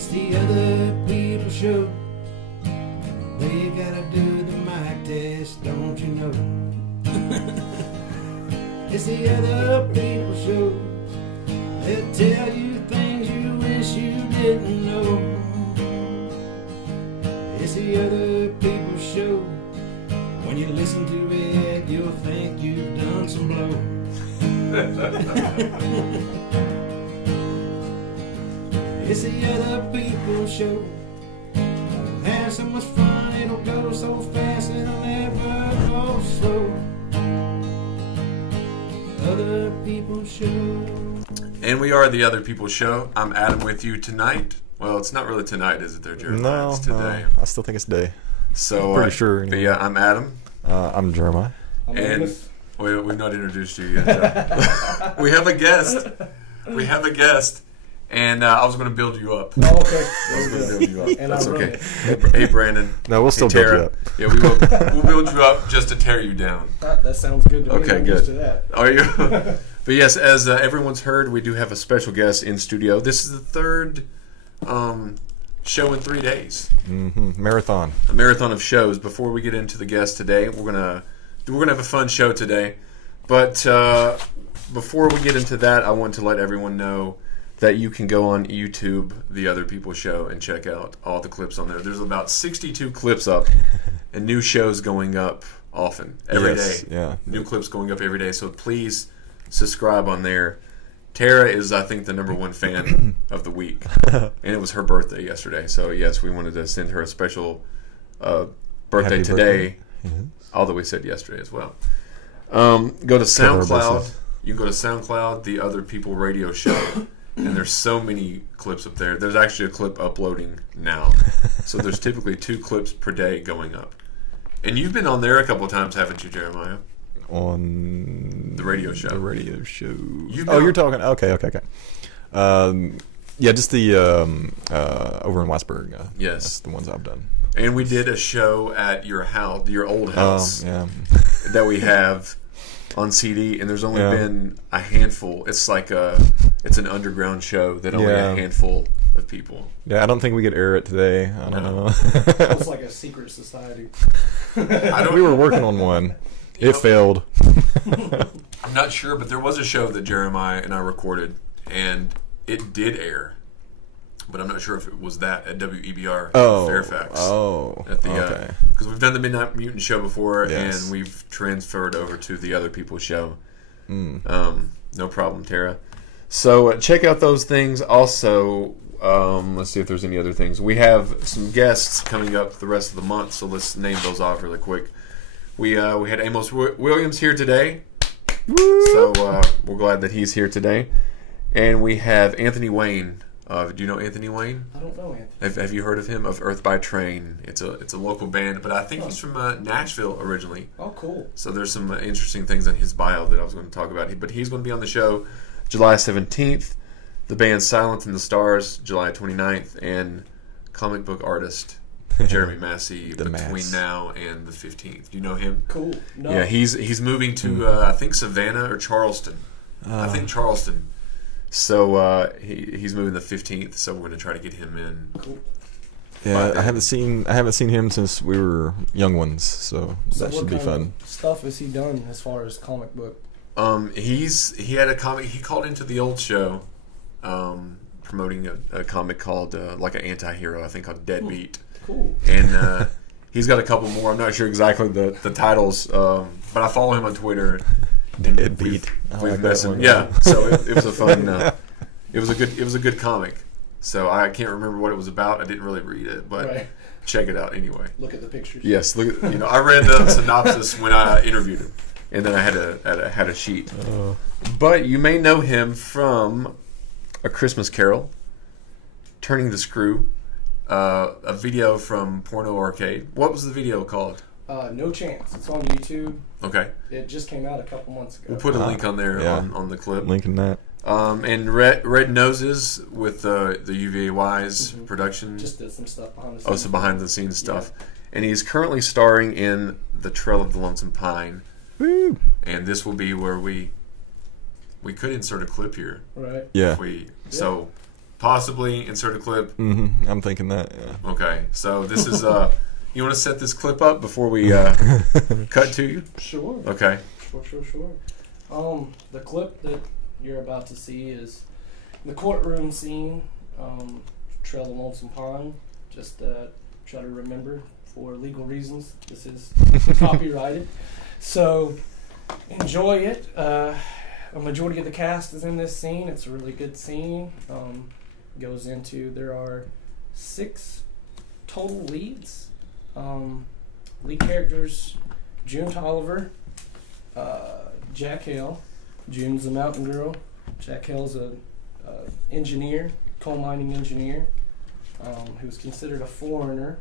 It's the other people show. They gotta do the mic test, don't you know? It's the other people show. They'll tell you things you wish you didn't know. It's the other people show. When you listen to it, you'll think you've done some blow. It's the other people show. Have so much fun, it'll go so fast, it'll never go slow. Other people show. And we are the Other People Show. I'm Adam with you tonight. Well, it's not really tonight, is it there, Jeremiah? No, it's today. I still think it's day. So, pretty sure. But yeah, I'm Adam. I'm Jeremiah. And we've not introduced you yet. We have a guest. And I was going to build you up. Oh, okay. I was going to build you up. And That's I'm okay. running. Hey, Brandon. No, we'll still Hey, build Tara. you up. Yeah, we will. We'll build you up just to tear you down. That sounds good to me. Okay, I'm good. used to that. Are you? But yes, as everyone's heard, we do have a special guest in studio. This is the third show in 3 days. Marathon. A marathon of shows. Before we get into the guest today, we're gonna have a fun show today. But before we get into that, I want to let everyone know that you can go on YouTube, The Other People Show, and check out all the clips on there. There's about 62 clips up, and new shows going up often, every day. Yeah. New clips going up every day. So please subscribe on there. Tara is, I think, the #1 fan of the week, and it was her birthday yesterday. So yes, we wanted to send her a special birthday Happy today. birthday. Yes. Although we said yesterday as well. Go to SoundCloud. business. You can go to SoundCloud, The Other People Radio Show, and there's so many clips up there. There's actually a clip uploading now. So there's typically 2 clips per day going up. And you've been on there a couple of times, haven't you, Jeremiah? On The radio show. The radio show. You've Oh, been- you're talking. Okay. Yeah, just the over in Wattsburg. Yes. That's the ones I've done. And we did a show at your house, your old house, Yeah. that we have on CD, and there's only Yeah. been a handful. It's like it's an underground show that only Yeah. a handful of people. Yeah, I don't think we could air it today. I don't know. It's like a secret society. I don't. We were working on one. It failed. I'm not sure, but there was a show that Jeremiah and I recorded, and it did air. But I'm not sure if it was that at WEBR Fairfax. Oh. At the Okay. because we've done the Midnight Mutant show before, Yes. and we've transferred over to the Other People show. No problem, Tara. So check out those things. Also, let's see if there's any other things. We have some guests coming up the rest of the month, so let's name those off really quick. We had Amos Williams here today, so we're glad that he's here today. And we have Anthony Wayne. Do you know Anthony Wayne? I don't know, Anthony. Have you heard of him? Of Earth by Train. It's a local band, but I think he's from Nashville originally. Oh, cool. So there's some interesting things in his bio that I was going to talk about. But he's going to be on the show July 17th. The band Silent in the Stars, July 29th. And comic book artist Jeremy Massey between Mass. now and the 15th. Do you know him? Cool. No. Yeah, he's moving to, I think, Savannah or Charleston. I think Charleston. So he's moving the 15th, so we're going to try to get him in. Cool. Yeah, I haven't seen him since we were young ones, so that what should be kind fun. of stuff has he done as far as comic book? He had a comic. He called into the old show, promoting a comic called like an anti-hero, I think, called Deadbeat. Cool. And he's got a couple more. I'm not sure exactly the titles, but I follow him on Twitter. And Deadbeat. we've like that messaged. one. Yeah, so it was a fun. It was a good comic. So I can't remember what it was about. I didn't really read it, but Right. check it out anyway. Look at the pictures. Yes, look. I read the synopsis when I interviewed him, and then I had a sheet. But you may know him from A Christmas Carol, Turning the Screw, a video from Porno Arcade. What was the video called? No Chance. It's on YouTube. Okay, It just came out a couple months ago. we'll put a link on there Yeah. on the clip. Linking that. And Red Noses with the UVAY's production. Just did some stuff behind the scenes. Some behind the scenes stuff. And he's currently starring in The Trail of the Lonesome Pine. Woo! And this will be where we could insert a clip here. Right. Yeah. If we so possibly insert a clip. I'm thinking that. Yeah. Okay, so this is you want to set this clip up before we cut to you? Sure. Okay. Sure. The clip that you're about to see is the courtroom scene. Trail of Lonesome Pine. Just try to remember for legal reasons. This is copyrighted, so enjoy it. A majority of the cast is in this scene. It's a really good scene. Goes into there are 6 total leads. Lead characters: June Tolliver, Jack Hale. June's a mountain girl. Jack Hale's a engineer, coal mining engineer, who's considered a foreigner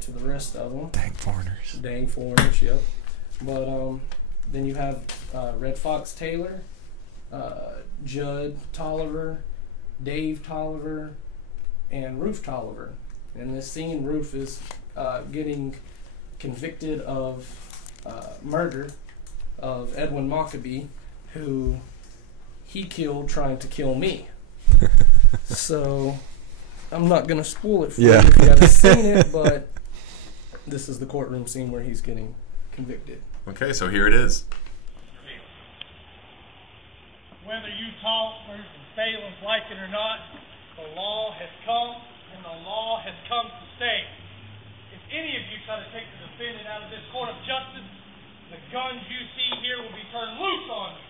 to the rest of them. Dang foreigners, yep. But then you have Red Fox Taylor, Judd Tolliver, Dave Tolliver, and Roof Tolliver. In this scene, Roof is getting convicted of murder of Edwin Maccabee, who he killed trying to kill me. So I'm not going to spoil it for you if you haven't seen it, but this is the courtroom scene where he's getting convicted. Okay, so here it is. Whether you talkers and Phelan's like it or not, the law has come, and the law has come to stay. If any of you try to take the defendant out of this court of justice, the guns you see here will be turned loose on you.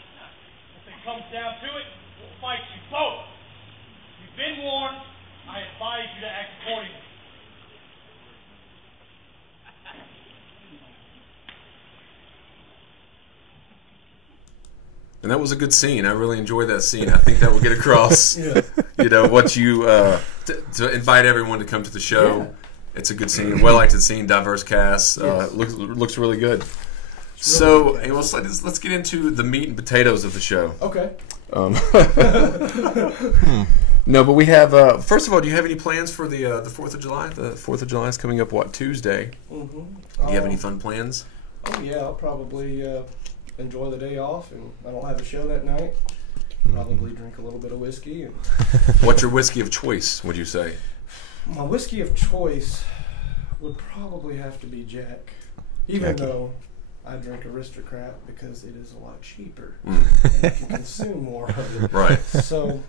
If it comes down to it, we'll fight you both. You've been warned. I advise you to act accordingly. And that was a good scene. I really enjoyed that scene. I think that will get across, you know, what you to invite everyone to come to the show. Yeah. It's a good scene, well acted scene, diverse cast. Looks really good. So, Amos, let's get into the meat and potatoes of the show. Okay. No, but we have. First of all, do you have any plans for the 4th of July? The 4th of July is coming up. What, Tuesday? Mm-hmm. Do you have any fun plans? Oh yeah, I'll probably enjoy the day off, and I don't have a show that night. Probably drink a little bit of whiskey. And What's your whiskey of choice, would you say? My whiskey of choice would probably have to be Jack, even though I drink Aristocrat because it is a lot cheaper and I can consume more of it. Right. So,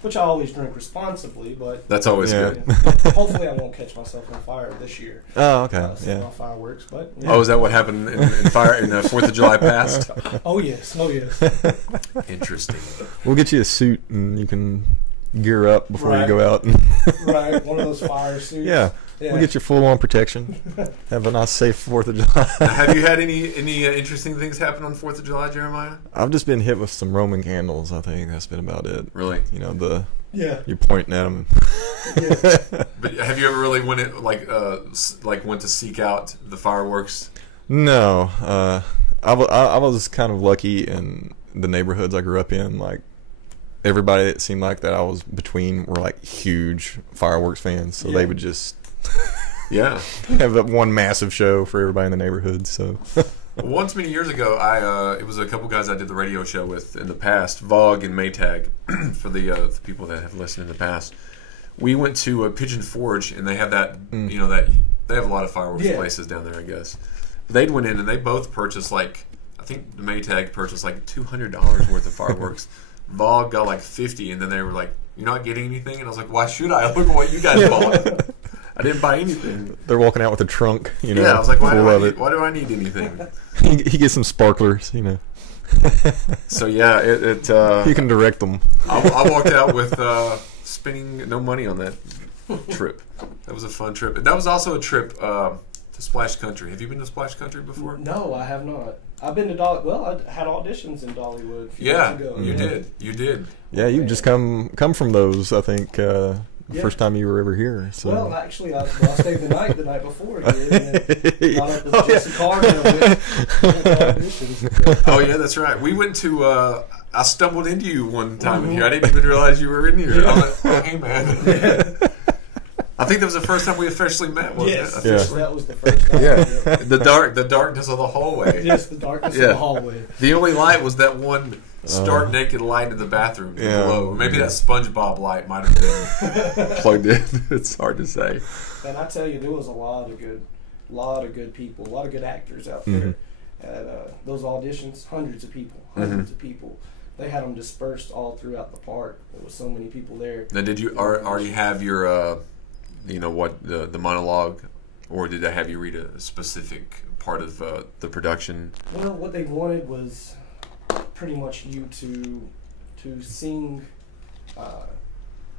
which I always drink responsibly, but that's always good. Hopefully, I won't catch myself on fire this year. Oh, okay. On fireworks, but oh, is that what happened in the 4th of July past? Oh yes. Interesting. We'll get you a suit and you can gear up before you go out. Right, one of those fire suits. Yeah. We'll get you full-on protection. Have a nice, safe 4th of July. Have you had any interesting things happen on 4th of July, Jeremiah? I've just been hit with some Roman candles. I think that's been about it. Really? You know, you're pointing at them. But have you ever really went to seek out the fireworks? No. I was kind of lucky in the neighborhoods I grew up in. Like, everybody, it seemed like that I was between were like huge fireworks fans, so they would just have that one massive show for everybody in the neighborhood. So once many years ago, it was a couple guys I did the radio show with in the past, Vogue and Maytag, for the people that have listened in the past. We went to Pigeon Forge, and they have that they have a lot of fireworks places down there, I guess. They'd went in and they both purchased I think the Maytag purchased like $200 worth of fireworks. Vogue got like 50, and then they were like, "You're not getting anything," and I was like, "Why should I? Look at what you guys bought." I didn't buy anything. They're walking out with a trunk, you know. Yeah, I was like, why do I need anything? He gets some sparklers, you know. So yeah, you can direct them. I walked out with spending no money on that trip. That was a fun trip. That was also a trip to Splash Country. Have you been to Splash Country before? No, I have not. I've been to I had auditions in Dollywood a few months ago. You did. Yeah, you just come from those, I think, first time you were ever here. So. Well, actually, I stayed the night before here, and got up with Jesse Carter and went to auditions. Oh, yeah, that's right. We went to, I stumbled into you one time in here. I didn't even realize you were in here. I was like, hey, man. I think that was the first time we officially met, wasn't Yes, it? Officially? that was the first time. Yeah. The darkness of the hallway. Just the darkness of Yeah. the hallway. The only light was that one stark naked light in the bathroom below. Or maybe that SpongeBob light might have been plugged in. It's hard to say. And I tell you, there was a lot of good people, a lot of good actors out there at those auditions. Hundreds of people. They had them dispersed all throughout the park. There was so many people there. Now, did you already have your, the monologue, or did they have you read a specific part of the production? Well, what they wanted was pretty much you to sing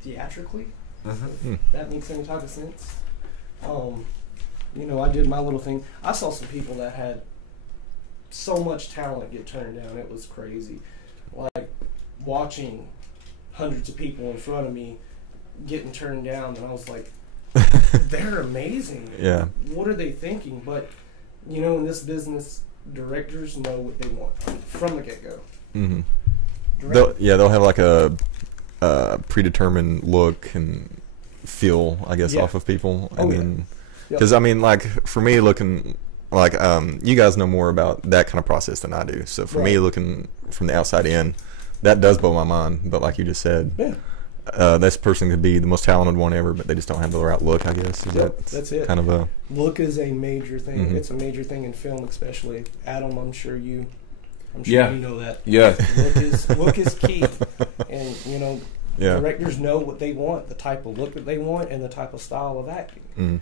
theatrically. If that makes any type of sense. I did my little thing. I saw some people that had so much talent get turned down. It was crazy. Like watching hundreds of people in front of me getting turned down, and I was like, they're amazing. Yeah. What are they thinking? But in this business, directors know what they want from the get-go. They'll have like a predetermined look and feel, I guess, off of people, and then because I mean, like for me, looking like you guys know more about that kind of process than I do. So for me, looking from the outside in, that does blow my mind. But like you just said, this person could be the most talented one ever, but they just don't have the right look, I guess. That's it. Kind of a look is a major thing. It's a major thing in film, especially. Adam, I'm sure you you know that. Yeah. Look is key, and directors know what they want, the type of look that they want, and the type of style of acting.